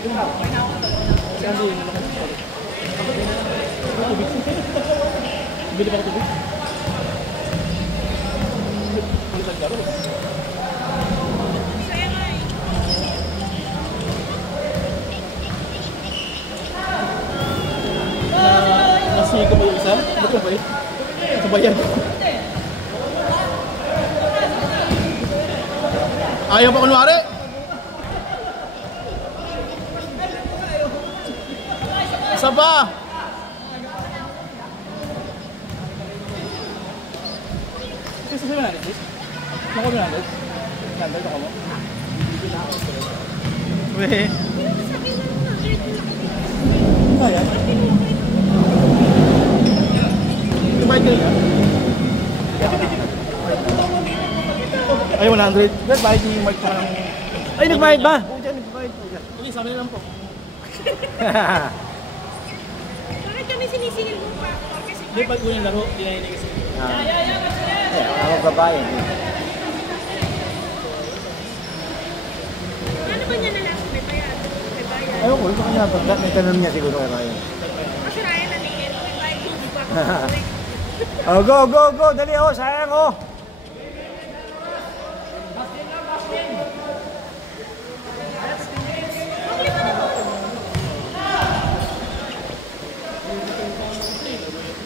Bili ba ka tubig? Nasigo mo yung isa? Ba't ba yun? Sabayan. Ayaw pa kunwari? Isa pa? Isa sa mga natin? Mako mo natin? Nandal ka mo? Weh. Kaya? Bayad ka rin ay, 100. Bayad yung mic pa ng... Ay, nagbayad ba? Nagbayad po dyan. Okay, sabi lang po. Bakit kami sinisingil mo pa? Hindi, pag unang laro, hindi na hindi kasi. Ako babae. Ano ba niya na lang? May bayad? May bayad? Ayaw ko, ito kanya. May tanong niya siguro kay Ryan. Kasi Ryan naningil. May bayad yung di pa ako. Oh, go, go, go! Dali, oh! Sayang, oh!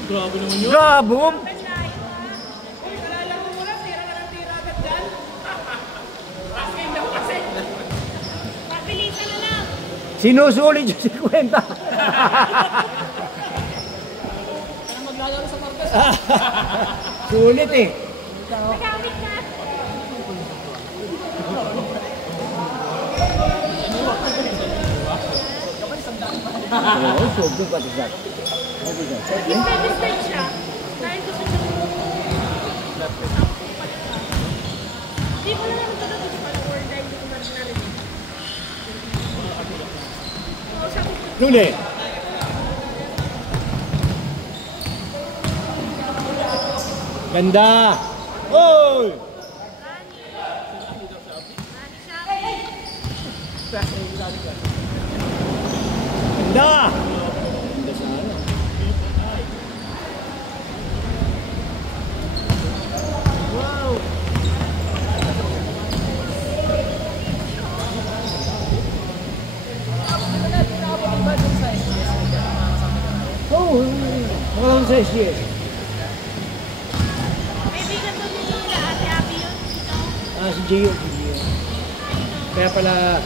Grabe naman yun. Grabom! Pabilisan na lang. Sinusulit yung 50. Maglalaro sa Marcos. Sulit eh. Nagamit na. Oo, sobrang patisat. Mistake siya. Dahil gusto siya. Hindi ko na lang ito na gusto pala or dahil hindi ko na narinig. Luli! Ganda! Oy! Ganda! Walang size yes. Kaibigan to nila, Ate Abby yun. Si Gio. Kaya pala,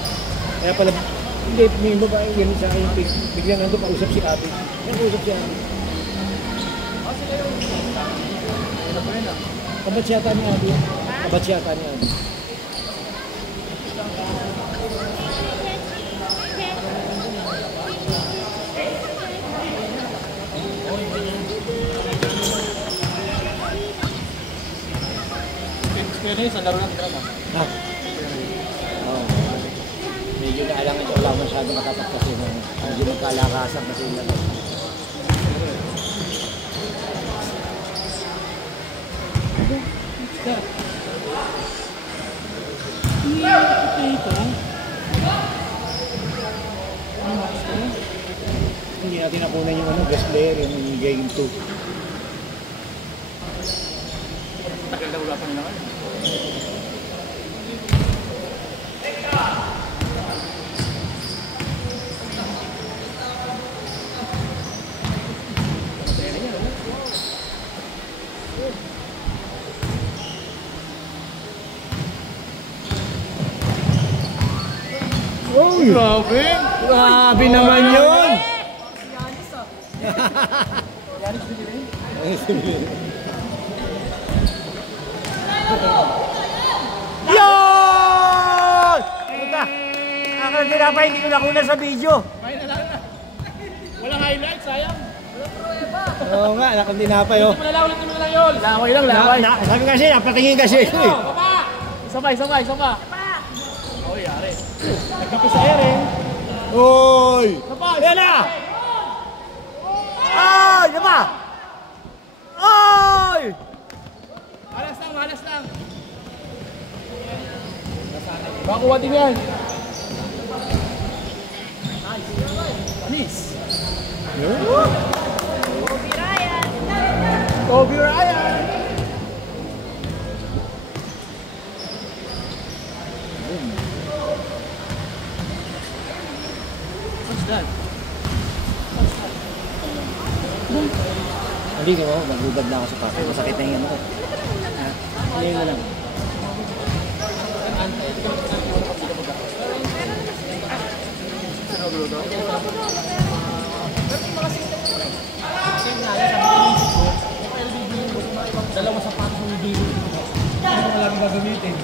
hindi, may babae yan sa akin, biglang nandun kausap si Abby. Nag-usap si Abby. Kabatsiyata ni Abby. Kabatsiyata ni Abby. Kaya na yun, sa laro natin talaga. Ha? Oo. Medyo naalangan ito wala masyado matapat kasi hindi magkalakasan kasi lang. Hindi natin nakunan yung guest player, yung game 2. Tagal na ulapan nila kayo. Oh, grabe! Grabe naman yun! Yanis binili? Yan! Puta! Akala tinapay, hindi ko nakuna sa video. Walang highlights, sayang. Oo nga, nakatinapay oh. Hindi mo na lang yun. Laway lang, laway. Sabi kasi, napatingin kasi. Isa pa. Oh, yari. Nagkapi sa air eh. Uy! Isa Yan na! Ay! Yan pa! Ay! Malas lang. Baka kuha din yan. Anis. Yun. Kobe Ryan. Kobe Ryan. What's that? Hindi ko, magubad na ako sa papa. Masakit na yung ano ko. Hindi na lang. Dalawa sapatos ng bibili. Hindi ko alam gagamitin.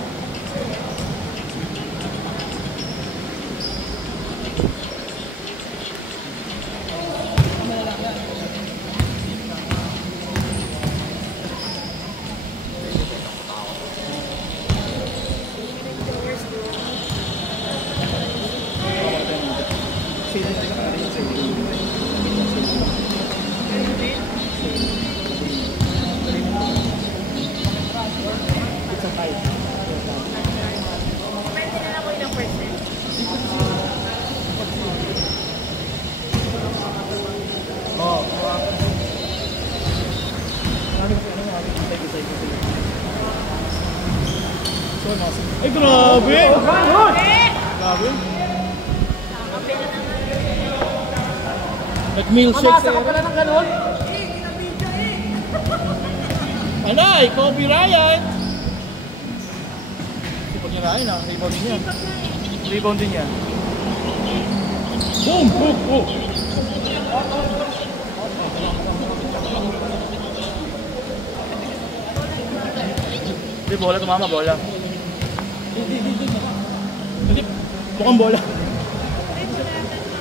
Pwede na lang ko ilang percent. Oo. Ay, grabe! Grabe! Nag-milkshake sa pala ng ganun? Anay! Kobe Ryan! Sipag niya Ryan ah. Rebound din niya. Rebound din niya. Boom! Boom! Boom! Hindi, bola tumama, bola. Hindi, mukhang bola.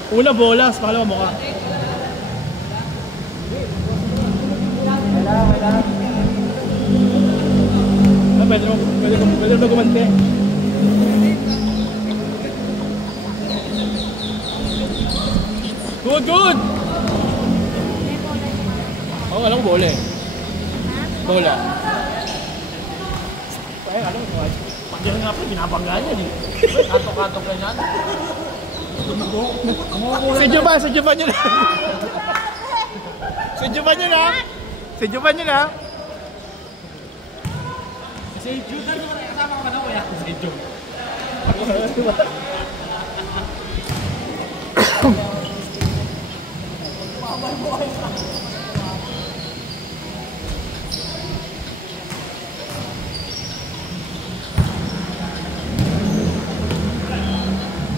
Una bola, sa pangalawa mukha. Ah, pwede mo gumante. Good, good! Oo, alam ko bola eh. Bola. Ay, alam mo, pag yan nga po, binabangga niya eh. Kato-kato ka niyan. Sa Juban nyo na. Sa Juban nyo na. Sa Juban nyo na. Sa Juban nyo na. Kasama ko na ako yan. Sa Juban.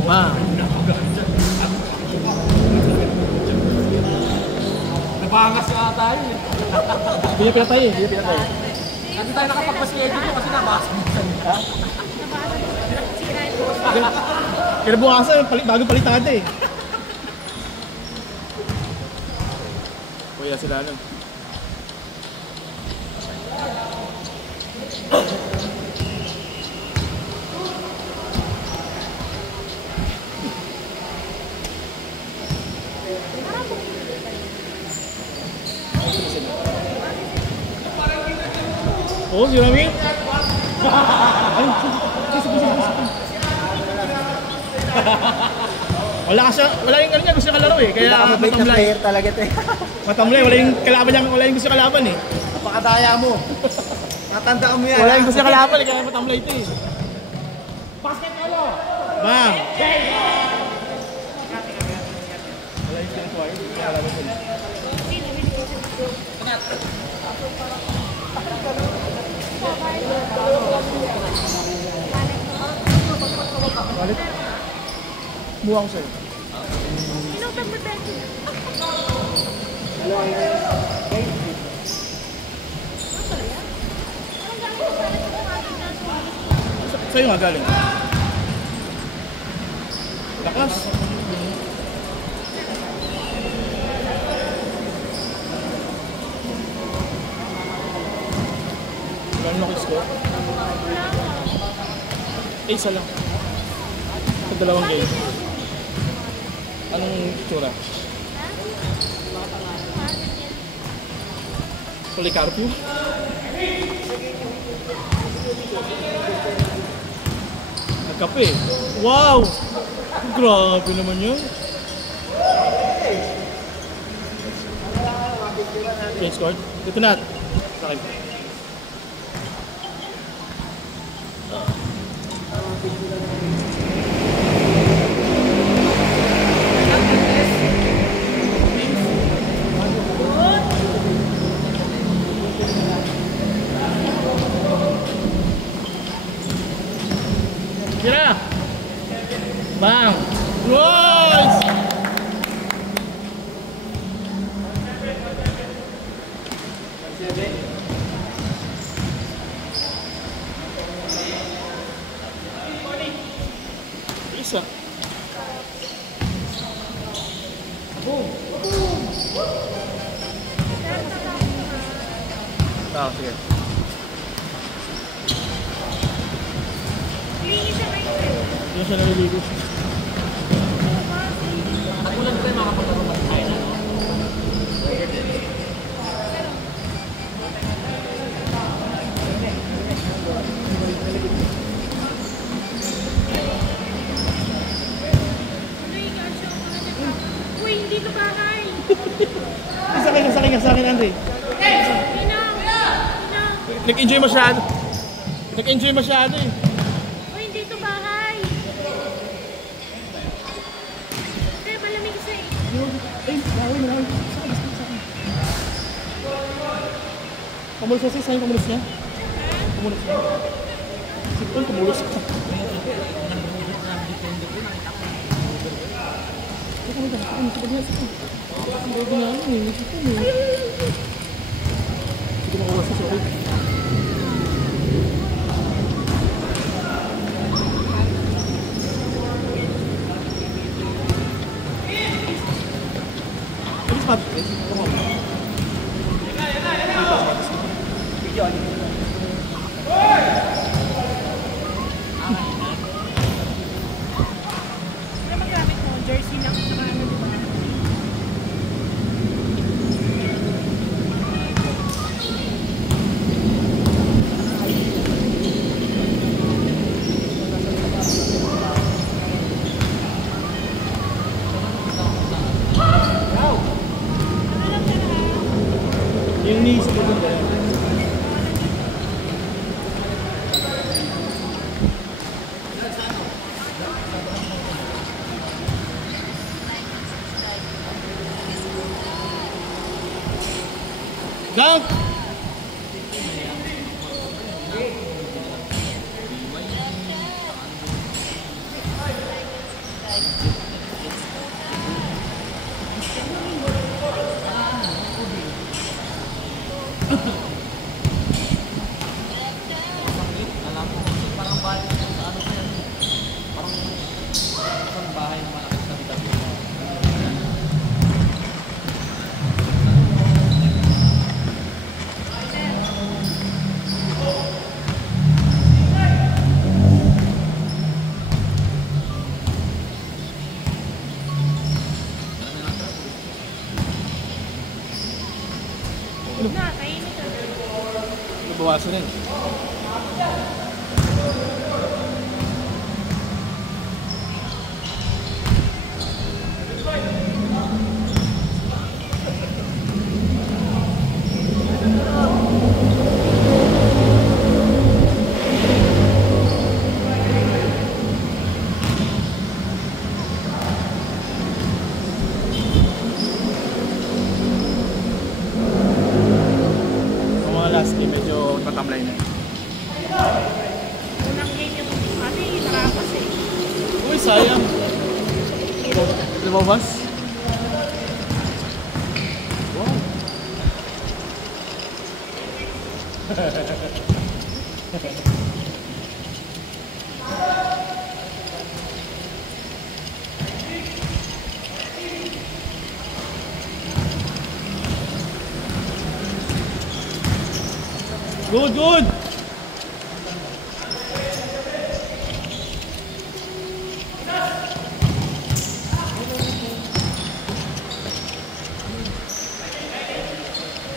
Wow. Nabangas nga tayo eh. Pinipila tayo eh. Hindi tayo nakapagpa-schedule kasi nabasa mo sa niya. Kinabukasan, bagong palitada eh. Kuya sila nun. Oh, si Rami? Ay, wala kasi, wala yung ano niya, gusto niya kalaro eh. Kaya Mabait na player talaga ito eh. matamlay, wala yung kalaban niya, wala yung gusto niya kalaban eh. Napakadaya mo. Tatandaan mo yan. Wala yung gusto niya kalaban eh, kaya matamlay ito eh. Basket ulo! Bang! Wala yung pinatuwa yun, kaya kalaban ko eh. Balik. Buha ko sa'yo. Inutang mo tayo. Sa'yo nga galing. Lakas. Gano'n ako score? Isa lang. Sa dalawang game. Anong itsura? Policarpio? Nagkape. Wow! Grabe naman yun. Change court. Dito na. Sa akin. Tira! Bang! Nice! Isa. Ah, sige. Hindi siya naliligo. Katulad ko yung mga kapag-arumad tayo na, no? Uy, hindi ka bahay! Sa akin, Andre. Nag-enjoy masyado. Nag-enjoy masyado eh. Uy, hindi ka bahay! Kaya malamig kasi. Ay, lawin. Sa akin. Pamulos kasi, sa'yo pamulos niya. Pamulos niya. Sige, pamulos ka. Sige, makuwas sa okay. Ano magamit mo? Jersey lang sa ano, di ba? Yung knees ko dun eh. Dunk! Na, kainin ka. Nabawasan na eh. Last game medyo tatamlay na. Unang game yung ano eh, narapas eh. Uy, sayang. Lumabas. Wow. Good!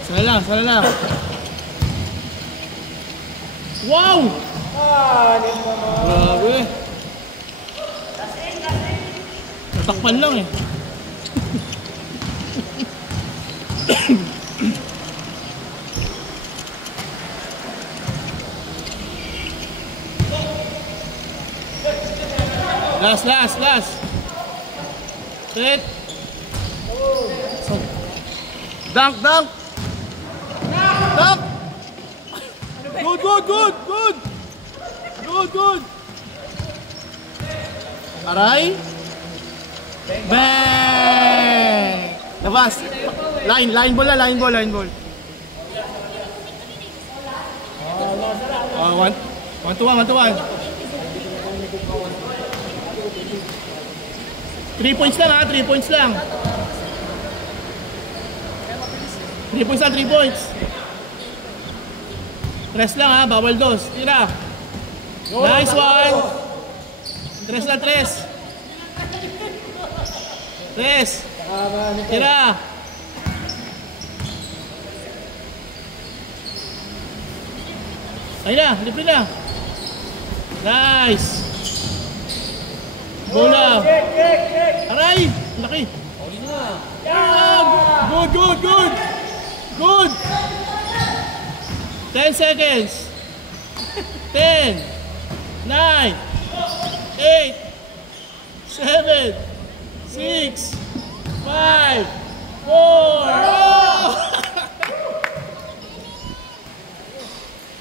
Sana lang. Wow! Grabe. Natakpan lang eh. Last. Set. Dunk. Good. Aray. Bang! Labas. Line ball. 1-1. 3 points lang ha, 3 points lang. 3 points lang, 3 points. Tres lang ha, bawal dos. Tira. Nice one. Tres. Tira. Ayun na, libre na. Nice. Bola. Aray, laki. Good. 10 seconds. 10, 9, 8, 7, 6, 5, 4,